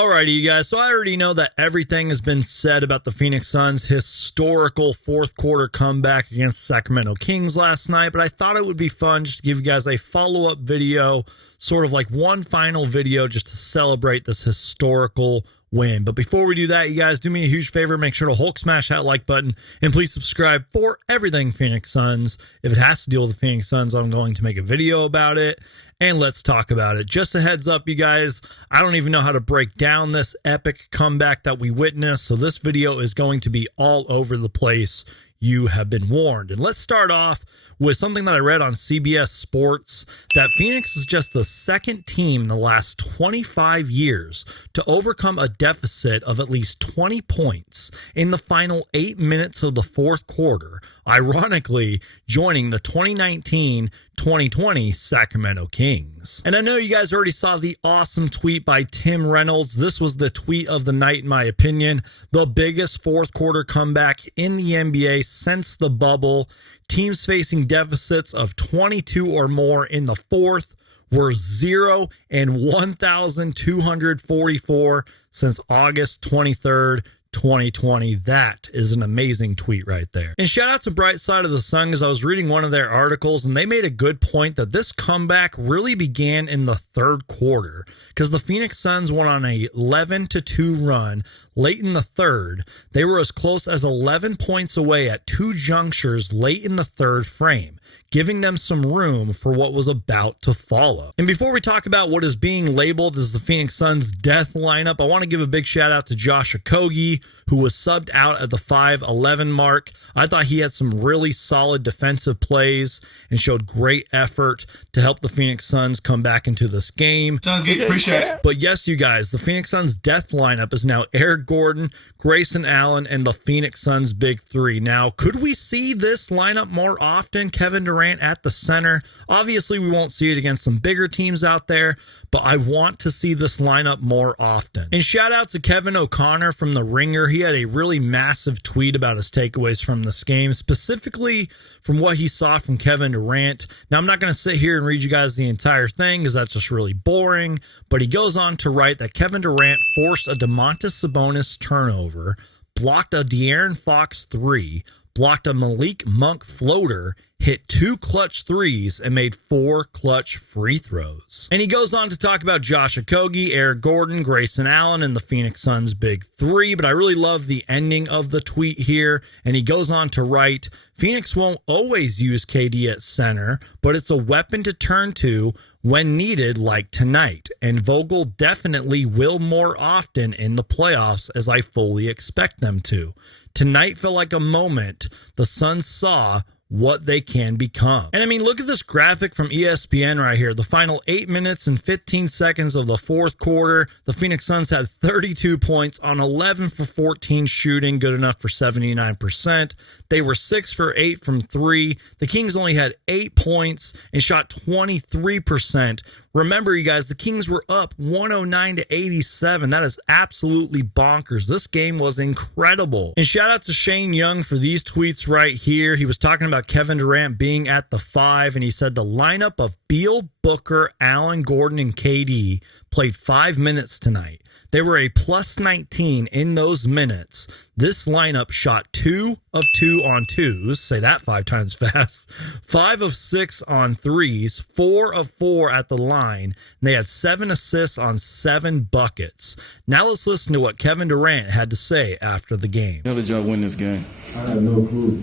Alrighty, you guys, so I already know that everything has been said about the Phoenix Suns' historical fourth quarter comeback against Sacramento Kings last night, but I thought it would be fun just to give you guys a follow-up video, sort of like one final video just to celebrate this historical win. But before we do that, you guys, do me a huge favor, make sure to Hulk smash that like button, and please subscribe for everything Phoenix Suns. If it has to deal with the Phoenix Suns, I'm going to make a video about it. And let's talk about it. Just a heads up, you guys, I don't even know how to break down this epic comeback that we witnessed, so this video is going to be all over the place. You have been warned. And let's start off with something that I read on CBS Sports, that Phoenix is just the second team in the last 25 years to overcome a deficit of at least 20 points in the final 8 minutes of the fourth quarter, ironically joining the 2019-2020 Sacramento Kings. And I know you guys already saw the awesome tweet by Tim Reynolds. This was the tweet of the night, in my opinion. The biggest fourth quarter comeback in the NBA since the bubble. Teams facing deficits of 22 or more in the fourth were 0 and 1,244 since August 23rd, 2020. That is an amazing tweet right there. And shout out to Bright Side of the Sun, because I was reading one of their articles and they made a good point that this comeback really began in the third quarter, because the Phoenix Suns went on a 11-2 run late in the third. They were as close as 11 points away at two junctures late in the third frame, giving them some room for what was about to follow. And before we talk about what is being labeled as the Phoenix Suns' death lineup, I want to give a big shout out to Josh Okogie, who was subbed out at the 5-11 mark. I thought he had some really solid defensive plays and showed great effort to help the Phoenix Suns come back into this game. Sounds good. Appreciate it. But yes, you guys, the Phoenix Suns' death lineup is now Eric Gordon, Grayson Allen, and the Phoenix Suns' big three. Now, could we see this lineup more often? Kevin Durant at the center. Obviously, we won't see it against some bigger teams out there, but I want to see this lineup more often. And shout out to Kevin O'Connor from The Ringer. He had a really massive tweet about his takeaways from this game, specifically from what he saw from Kevin Durant. Now, I'm not going to sit here and read you guys the entire thing because that's just really boring, but he goes on to write that Kevin Durant forced a Domantas Sabonis turnover, blocked a De'Aaron Fox three, blocked a Malik Monk floater, hit 2 clutch threes, and made 4 clutch free throws. And he goes on to talk about Josh Okogie, Eric Gordon, Grayson Allen, and the Phoenix Suns' big three, but I really love the ending of the tweet here, and he goes on to write, Phoenix won't always use KD at center, but it's a weapon to turn to when needed, like tonight, and Vogel definitely will more often in the playoffs, as I fully expect them to. Tonight felt like a moment the Suns saw what they can become. And I mean, look at this graphic from ESPN right here. The final 8 minutes and 15 seconds of the fourth quarter, the Phoenix Suns had 32 points on 11 for 14 shooting, good enough for 79%. They were 6 for 8 from 3. The Kings only had 8 points and shot 23%. Remember, you guys, the Kings were up 109-87. That is absolutely bonkers. This game was incredible. And shout out to Shane Young for these tweets right here. He was talking about Kevin Durant being at the 5, and he said the lineup of Beal, Booker, Allen, Gordon, and KD played 5 minutes tonight. They were a plus 19 in those minutes. This lineup shot 2 of 2 on twos, say that 5 times fast, 5 of 6 on threes, 4 of 4 at the line. They had 7 assists on 7 buckets. Now let's listen to what Kevin Durant had to say after the game. How did y'all win this game? I had no clue.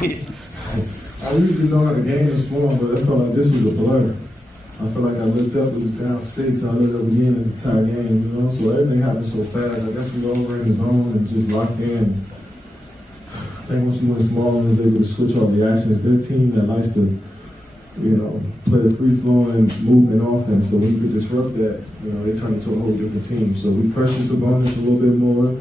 I usually know how the game is formed, but I felt like this was a blur. I feel like I looked up, it was down 6, so I looked up again, it's a tie game, you know? So everything happened so fast. I guess we were over in the zone and just locked in. I think once we went small and was able to switch off the actions, they're a team that likes to, you know, play the free-flowing movement offense. So when you could disrupt that, you know, they turn into a whole different team. So we pressured Sabonis a little bit more.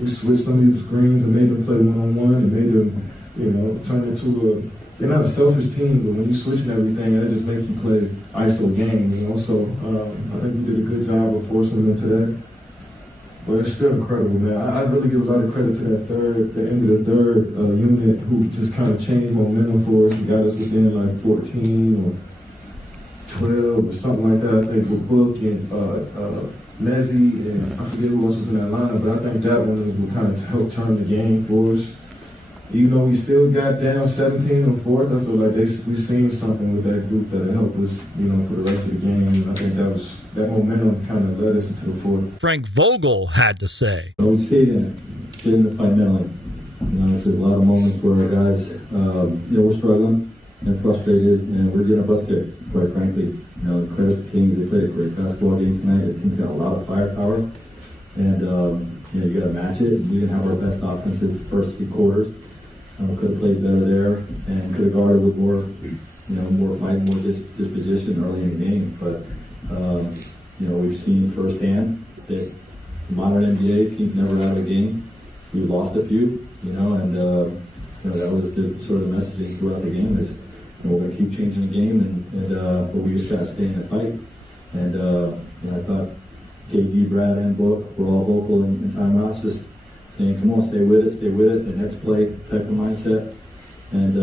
We switched some of these screens and made them play one-on-one and made them, you know, turn into they're not a selfish team, but when you switching everything, that just makes you play ISO game, you know. So I think we did a good job of forcing them into that. But it's still incredible, man. I really give a lot of credit to the end of the third unit who just kind of changed momentum for us. He got us within like 14 or 12 or something like that. I think with Book and Nezzy, and I forget who else was in that lineup, but I think that one is what kind of helped turn the game for us. Even though we still got down 17 or 4, I feel like we seen something with that group that helped us, for the rest of the game. And I think that momentum kind of led us into the fourth. Frank Vogel had to say, We stayed in the fight mentally. There's a lot of moments where our guys, we're struggling and frustrated, and we're getting a bus kicked, quite frankly. Credit to Kings, they played a great basketball game tonight. The team's got a lot of firepower, and you got to match it. We didn't have our best offensive first 3 quarters. Could have played better there, and could have guarded with more fight, more disposition early in the game. But we've seen firsthand that the modern NBA teams never out of a game. We've lost a few, and that was the sort of messaging throughout the game is we're going to keep changing the game, but we just got to stay in the fight. And I thought KD, Brad, and Book were all vocal in timeouts, just saying, come on, stay with it, the next play type of mindset, and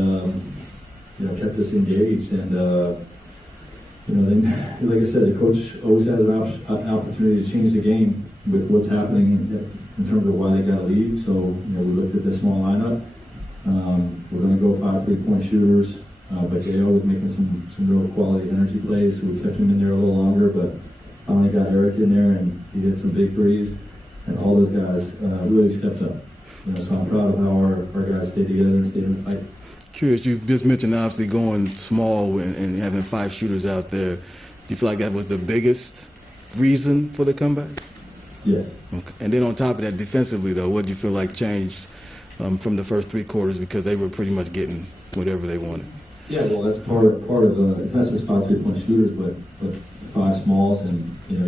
kept us engaged. And then, like I said, the coach always has an opportunity to change the game with what's happening in terms of why they got a lead. So we looked at the small lineup. We're going to go 5 3-point shooters, but they always making some real quality energy plays. So we kept him in there a little longer, but finally got Eric in there, and he hit some big threes. And all those guys really stepped up. So I'm proud of how our guys stayed together and stayed in the fight. Curious, you just mentioned obviously going small and having 5 shooters out there. Do you feel like that was the biggest reason for the comeback? Yes. Okay. And then on top of that, defensively though, what do you feel like changed from the first 3 quarters, because they were pretty much getting whatever they wanted? Yeah, well, that's part of it's not just 5 3-point shooters, but 5 smalls, and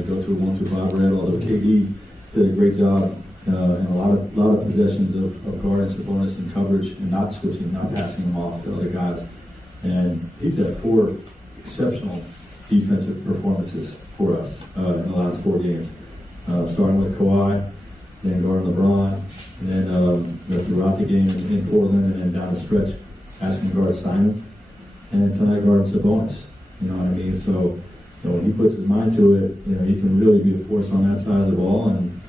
go through 1 through 5 red. Although KD did a great job in a lot of possessions of guarding Sabonis and coverage and not switching, not passing them off to other guys. And he's had 4 exceptional defensive performances for us in the last 4 games, starting with Kawhi, then guarding LeBron, and then throughout the game in Portland, and then down the stretch asking to guard Simons, and then tonight guarding Sabonis. You know what I mean? So when he puts his mind to it, he can really be a force on that side of the ball, and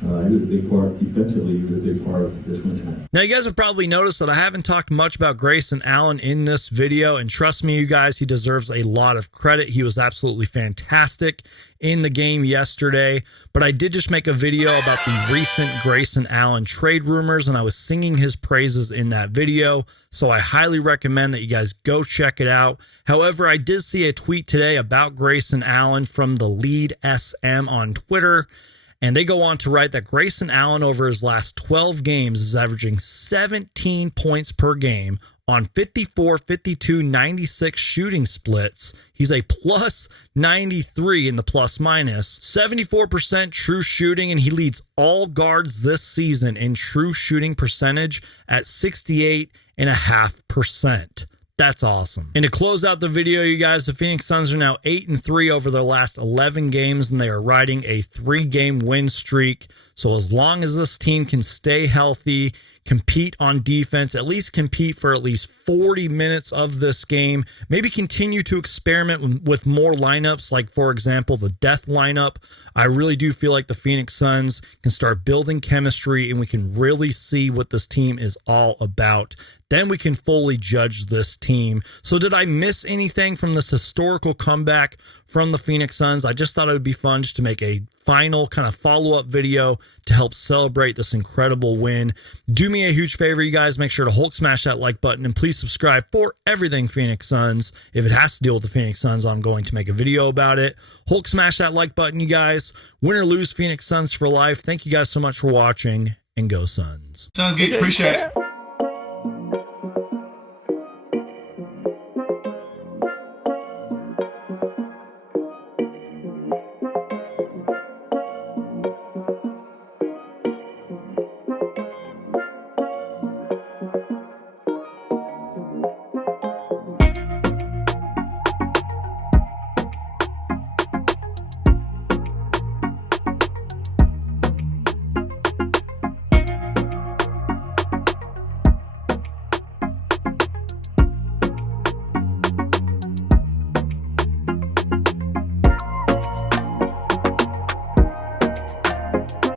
he was a big part defensively. He was a big part of this win tonight. Now, you guys have probably noticed that I haven't talked much about Grayson Allen in this video, and trust me, you guys, he deserves a lot of credit. He was absolutely fantastic in the game yesterday, but I did just make a video about the recent Grayson Allen trade rumors, and I was singing his praises in that video, so I highly recommend that you guys go check it out. However, I did see a tweet today about Grayson Allen from the Lead SM on Twitter, and they go on to write that Grayson Allen over his last 12 games is averaging 17 points per game on 54, 52, 96 shooting splits. He's a plus 93 in the plus minus, 74% true shooting, and he leads all guards this season in true shooting percentage at 68.5%. That's awesome. And to close out the video, you guys, the Phoenix Suns are now 8-3 over their last 11 games, and they are riding a 3-game win streak. So as long as this team can stay healthy, compete on defense, at least compete for at least 40 minutes of this game, maybe continue to experiment with more lineups, like, for example, the death lineup. I really do feel like the Phoenix Suns can start building chemistry, and we can really see what this team is all about. Then we can fully judge this team. So did I miss anything from this historical comeback from the Phoenix Suns? I just thought it would be fun just to make a final kind of follow-up video to help celebrate this incredible win. Do me a huge favor, you guys. Make sure to Hulk smash that like button, and please subscribe for everything Phoenix Suns. If it has to deal with the Phoenix Suns, I'm going to make a video about it. Hulk smash that like button, you guys. Win or lose, Phoenix Suns for life. Thank you guys so much for watching, and go Suns. Sounds good. Appreciate it.